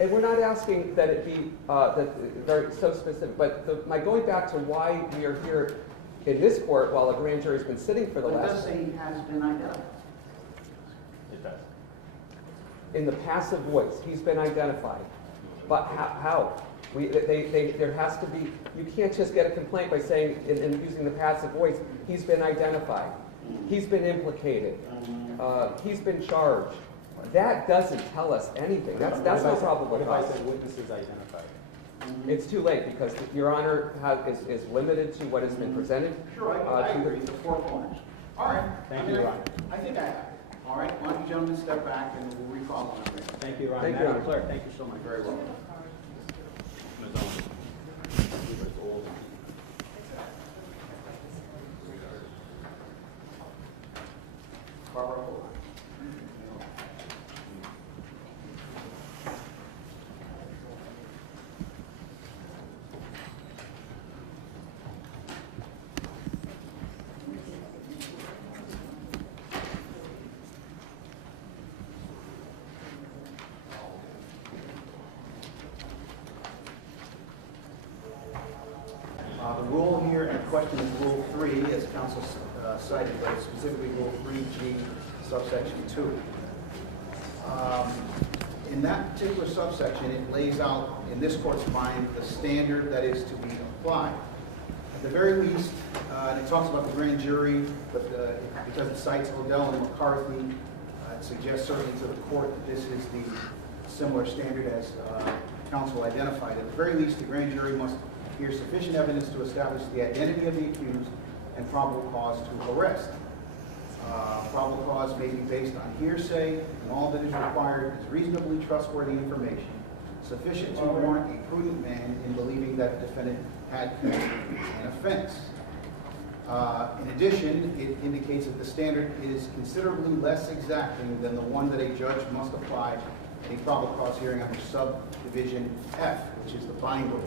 And we're not asking that it be very so specific, but my going back to why we are here in this court while a grand jury's been sitting for the last... It does say he has been identified. It does. In the passive voice, he's been identified. But how? There has to be... You can't just get a complaint by saying, in using the passive voice, he's been identified. He's been implicated. He's been charged. That doesn't tell us anything. That's no probable cause. What if I said witnesses identified? It's too late because Your Honor is limited to what has been presented. Sure, I agree. The four corners. All right. Thank you, Your Honor. I think I have it. All right. Why don't you gentlemen step back and we'll recall on it. Thank you, Your Honor. Thank you, Your Madam Honor. Clerk, thank you so much. Very well. Barbara, hold on. The rule here in question is Rule 3, as counsel cited, but specifically Rule 3G, subsection 2. In that particular subsection, it lays out, in this court's mind, the standard that is to be applied. At the very least, and it talks about the grand jury, but because it cites Odell and McCarthy, it suggests certainly to the court that this is the similar standard as counsel identified. At the very least, the grand jury must hear sufficient evidence to establish the identity of the accused and probable cause to arrest. Probable cause may be based on hearsay, and all that is required is reasonably trustworthy information, sufficient to warrant a prudent man in believing that the defendant had committed an offense. In addition, it indicates that the standard is considerably less exacting than the one that a judge must apply in a probable cause hearing under subdivision F, which is the bind order.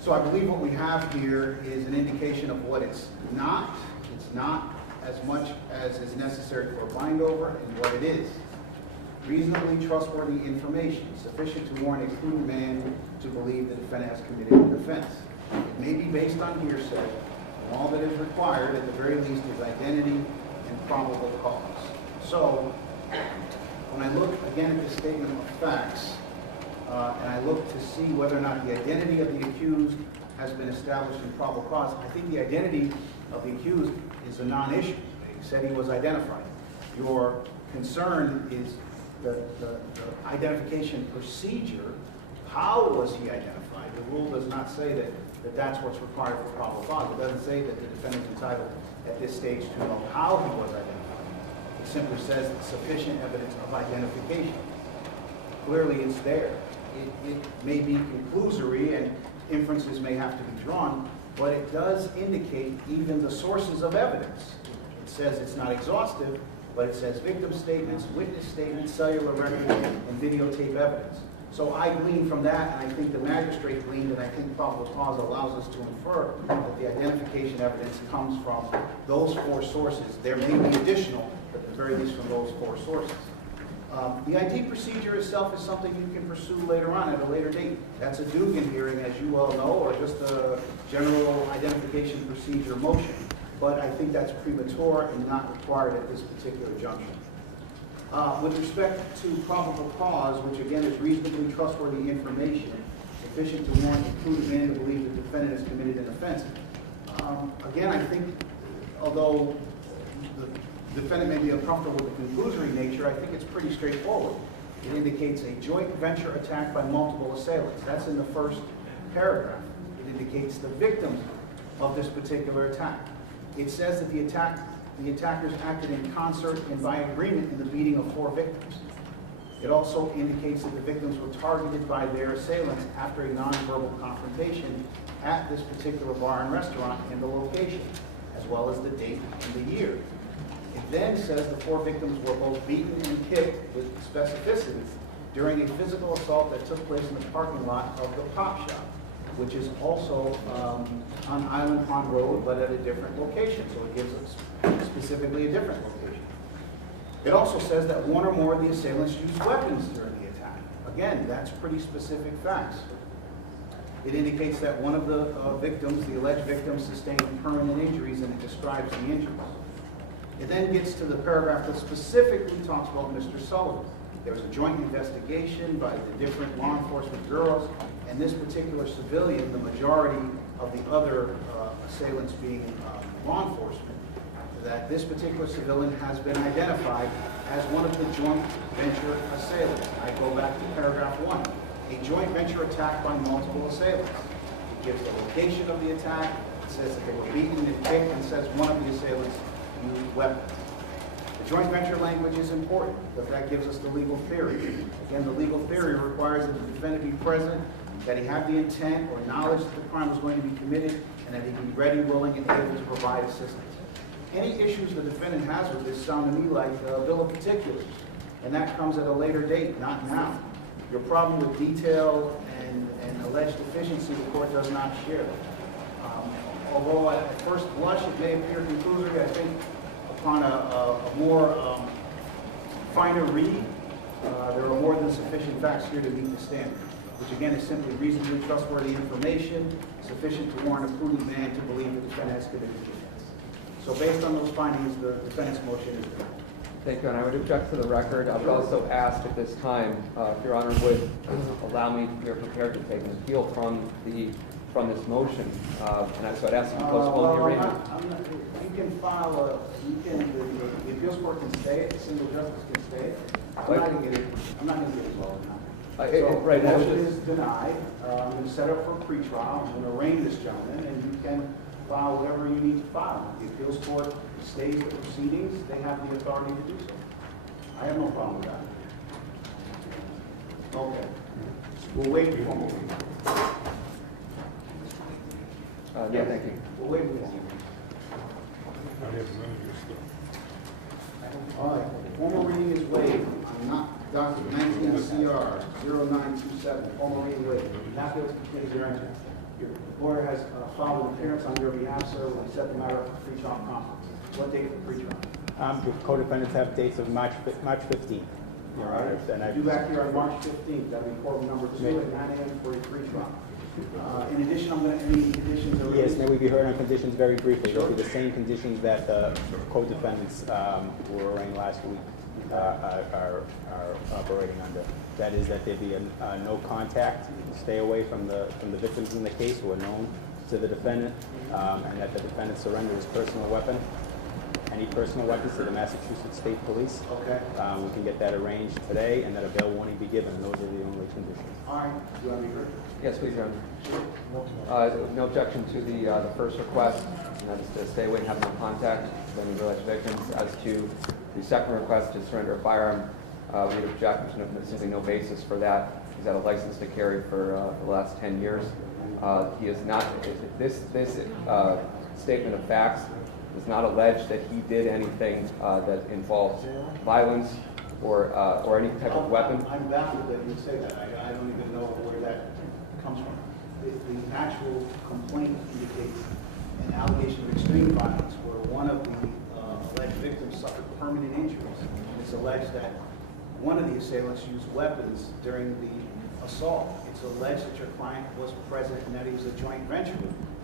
So I believe what we have here is an indication of what it's not. It's not as much as is necessary for a bind over, and what it is. Reasonably trustworthy information, sufficient to warrant a prudent man to believe the defendant has committed an offense. It may be based on hearsay, and all that is required, at the very least, is identity and probable cause. So, when I look again at the statement of facts, and I look to see whether or not the identity of the accused has been established in probable cause, I think the identity of the accused is a non-issue. He said he was identified. Your concern is the identification procedure. How was he identified? The rule does not say that that's what's required for probable cause. It doesn't say that the defendant is entitled at this stage to know how he was identified. It simply says sufficient evidence of identification. Clearly it's there. It may be conclusory and inferences may have to be drawn, but it does indicate even the sources of evidence. It says it's not exhaustive, but it says victim statements, witness statements, cellular records, and videotape evidence. So I glean from that, and I think the magistrate gleaned, and I think probable cause allows us to infer that the identification evidence comes from those four sources. There may be additional, but at the very least from those four sources. The ID procedure itself is something you can pursue later on at a later date. That's a Dugan hearing, as you well know, or just a general identification procedure motion. But I think that's premature and not required at this particular junction. With respect to probable cause, which again is reasonably trustworthy information, sufficient to warrant a prudent man to believe the defendant has committed an offense. Again, I think, although the defendant may be uncomfortable with the conclusory nature, I think it's pretty straightforward. It indicates a joint venture attack by multiple assailants. That's in the first paragraph. It indicates the victims of this particular attack. It says that the attackers acted in concert and by agreement in the beating of 4 victims. It also indicates that the victims were targeted by their assailants after a nonverbal confrontation at this particular bar and restaurant and the location, as well as the date and the year. It then says the 4 victims were both beaten and kicked with specificity during a physical assault that took place in the parking lot of the Pop Shop, which is also on Island Pond Road, but at a different location. So it gives us specifically a different location. It also says that 1 or more of the assailants used weapons during the attack. Again, that's pretty specific facts. It indicates that one of the victims, the alleged victim, sustained permanent injuries, and it describes the injuries. It then gets to the paragraph that specifically talks about Mr. Sullivan. There was a joint investigation by the different law enforcement bureaus, and this particular civilian, the majority of the other assailants being law enforcement, that this particular civilian has been identified as one of the joint venture assailants. I go back to paragraph 1. A joint venture attack by multiple assailants. It gives the location of the attack. It says that they were beaten and kicked, and says one of the assailants used weapons. The joint venture language is important, but that gives us the legal theory. Again, the legal theory requires that the defendant be present, that he have the intent or knowledge that the crime was going to be committed, and that he be ready, willing, and able to provide assistance. Any issues the defendant has with this sound to me like a bill of particulars, and that comes at a later date, not now. Your problem with detail and alleged deficiency, the court does not share. Although at first blush it may appear conclusory, I think upon a more finer read, there are more than sufficient facts here to meet the standard, which again is simply reasonably trustworthy information, sufficient to warrant a prudent man to believe the defendant has committed the offense. So based on those findings, the defendant's motion is denied. Thank you, and I would object to the record. I would also ask at this time if Your Honor would allow me to be prepared to take an appeal from this motion. And so I'd ask you to postpone the arraignment. You can file the appeals court can stay it, the single justice can stay it. I'm not going to get involved now. Right, the motion is denied. I'm going to set up for a pretrial. I'm going to arraign this gentleman, and you can file whatever you need to file. The appeals court stays the proceedings. They have the authority to do so. I have no problem with that. Okay. We'll wait before moving. Yeah, thank you. We'll wait before moving. All right. Formal reading is waived. I'm not document 19 CR 0927. Formal reading waived. Not able to continue your answer. Your lawyer has filed an appearance on your behalf, sir. We'll set the matter up for pre-trial conference. What date for pre-trial? The co-defendants have dates of March 15th. All right. And I You back here on March 15th. That'll be court number 2 at 9 a.m. for a pre-trial. In addition, I'm going to any conditions. Yes, may we be heard on conditions very briefly? Sure. They'll be the same conditions that the co-defendants who were arraigned last week are operating under. That is that there be a no contact, stay away from the victims in the case who are known to the defendant, and that the defendant surrender his personal weapon, any personal weapons to the Massachusetts State Police. Okay. We can get that arranged today, and that a bail warning be given. Those are the only conditions. All right. Do you want me to hear? Yes, please, Your Honor. No objection to the first request, and that is to stay away and have no contact with any alleged victims. As to the second request to surrender a firearm, we would object. There's simply no basis for that. He's had a license to carry for the last 10 years. He is not. This statement of facts does not allege that he did anything that involves violence or any type of weapon. I'm baffled that you say that. I don't even know where that comes from. The actual complaint indicates an allegation of extreme violence where one of the alleged victims suffered permanent injuries. It's alleged that one of the assailants used weapons during the assault. It's alleged that your client was present and that he was a joint venture.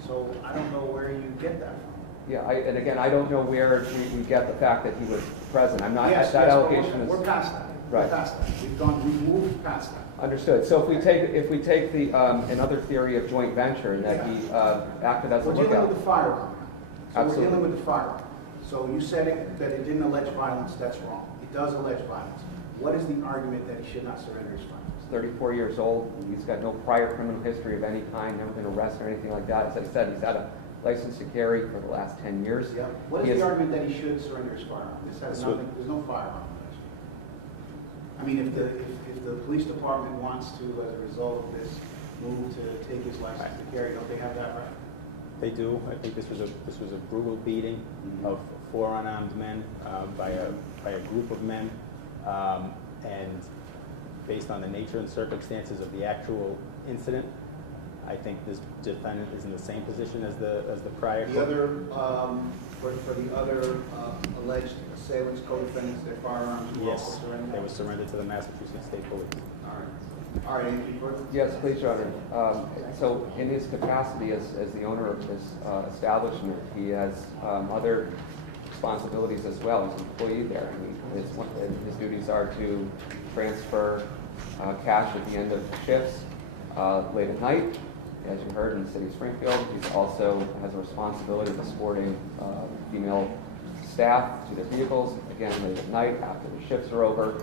So I don't know where you get that from. Yeah, and again, I don't know where we get the fact that he was present. I'm not. Yes, that yes, allegation is. we're past that. Right. We're past that. We've moved past that. Understood. So if we take the another theory of joint venture and that he acted as a We're dealing lookout. with the firearm. So Absolutely. we're dealing with the firearm. So you said that it didn't allege violence. That's wrong. It does allege violence. What is the argument that he should not surrender his firearms? He's 34 years old. He's got no prior criminal history of any kind. Never been arrested or anything like that. As I said, he's had a license to carry for the last 10 years. Yeah. What is the argument that he should surrender his firearm? This has nothing. There's no firearm. I mean, if the police department wants to, as a result of this, move to take his license to carry, don't they have that right? They do. I think this was a brutal beating of 4 unarmed men by a group of men, and based on the nature and circumstances of the actual incident, I think this defendant is in the same position as the prior. The other for the other alleged assailants, co-defendants, their firearms were Yes, also surrendered? they were surrendered to the Massachusetts State Police. All right. All right, anything further? Yes, please, Your Honor. So in his capacity as the owner of this establishment, he has other responsibilities as well. He's an employee there. His duties are to transfer cash at the end of shifts late at night, as you heard, in the city of Springfield. He also has a responsibility of escorting female staff to their vehicles, again, late at night after the shifts are over.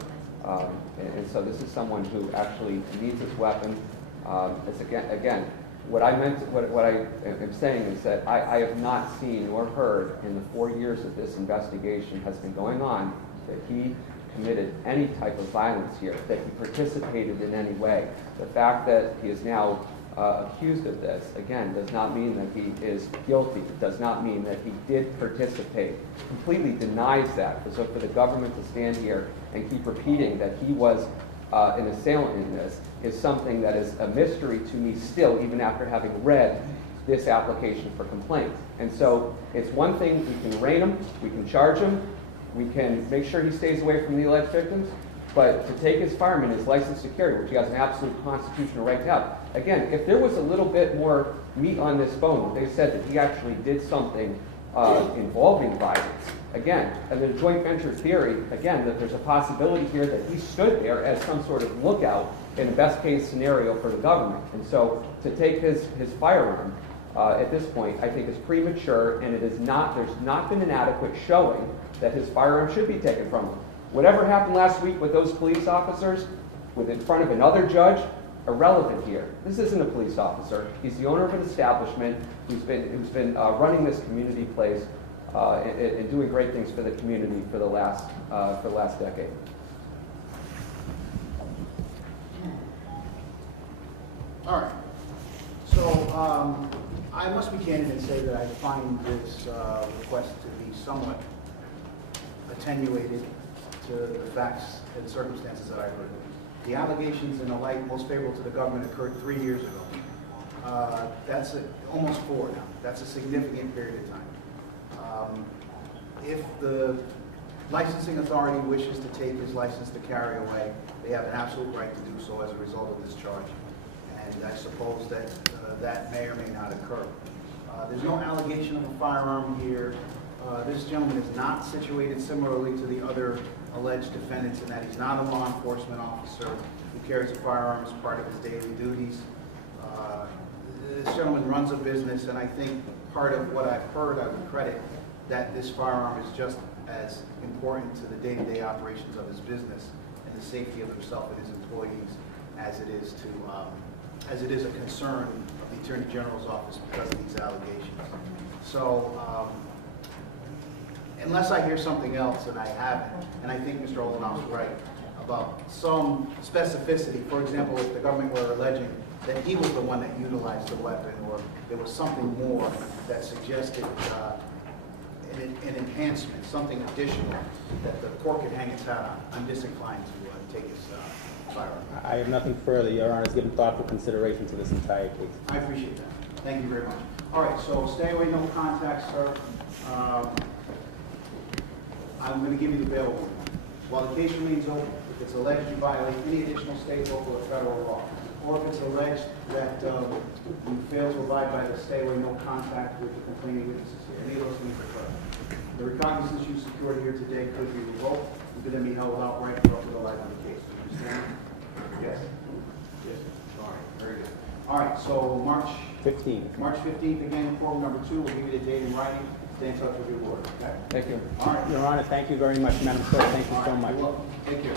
And so this is someone who actually needs this weapon. It's again, what I am saying is that I have not seen or heard in the 4 years that this investigation has been going on that he committed any type of violence here, that he participated in any way. The fact that he is now accused of this, again, does not mean that he is guilty. It does not mean that he did participate. Completely denies that. So for the government to stand here and keep repeating that he was an assailant in this is something that is a mystery to me still, even after having read this application for complaint. And so it's one thing, we can arraign him, we can charge him, we can make sure he stays away from the alleged victims, but to take his firearm and his license to carry, which he has an absolute constitutional right to have. Again, if there was a little bit more meat on this bone, they said that he actually did something involving violence. Again, and the joint venture theory, again, that there's a possibility here that he stood there as some sort of lookout in a best case scenario for the government. And so to take his firearm at this point, I think is premature, and there's not been an adequate showing that his firearm should be taken from him. Whatever happened last week with those police officers, in front of another judge, irrelevant here. This isn't a police officer. He's the owner of an establishment who's been running this community place and doing great things for the community for the last decade. All right. So I must be candid and say that I find this request to be somewhat attenuated to the facts and circumstances that I've heard. The allegations and the like most favorable to the government occurred 3 years ago. That's almost 4 now. That's a significant period of time. If the licensing authority wishes to take his license to carry away, they have an absolute right to do so as a result of this charge. And I suppose that that may or may not occur. There's no allegation of a firearm here. This gentleman is not situated similarly to the other alleged defendants in that he's not a law enforcement officer who carries a firearm as part of his daily duties. This gentleman runs a business, and I think part of what I've heard, I would credit that this firearm is just as important to the day-to-day operations of his business and the safety of himself and his employees as it is a concern of the Attorney General's office because of these allegations. So unless I hear something else, and I haven't, and I think Mr. Olenoff's right about some specificity. For example, if the government were alleging that he was the one that utilized the weapon, or there was something more that suggested an enhancement, something additional that the court could hang its hat on, I'm disinclined to take his firearm. I have nothing further. Your Honor has given thoughtful consideration to this entire case. I appreciate that. Thank you very much. All right, so stay away, no contact, sir. I'm going to give you the bail warrant. While the case remains open, if it's alleged you violate any additional state, local, or federal law, or if it's alleged that you fail to abide by the stay away, no contact with the complaining witnesses here, any of those things occur. The recognizance you secured here today could be revoked and could then be held outright for up to the life of the case. Do you understand? Yes? Yes. All right, very good. All right, so March 15th, again, form number 2, we'll give you the date in writing. Stay in touch with your board, okay? Thank you. All right. Your Honor, thank you very much. Madam Clerk, thank you so much. You're welcome. Take care.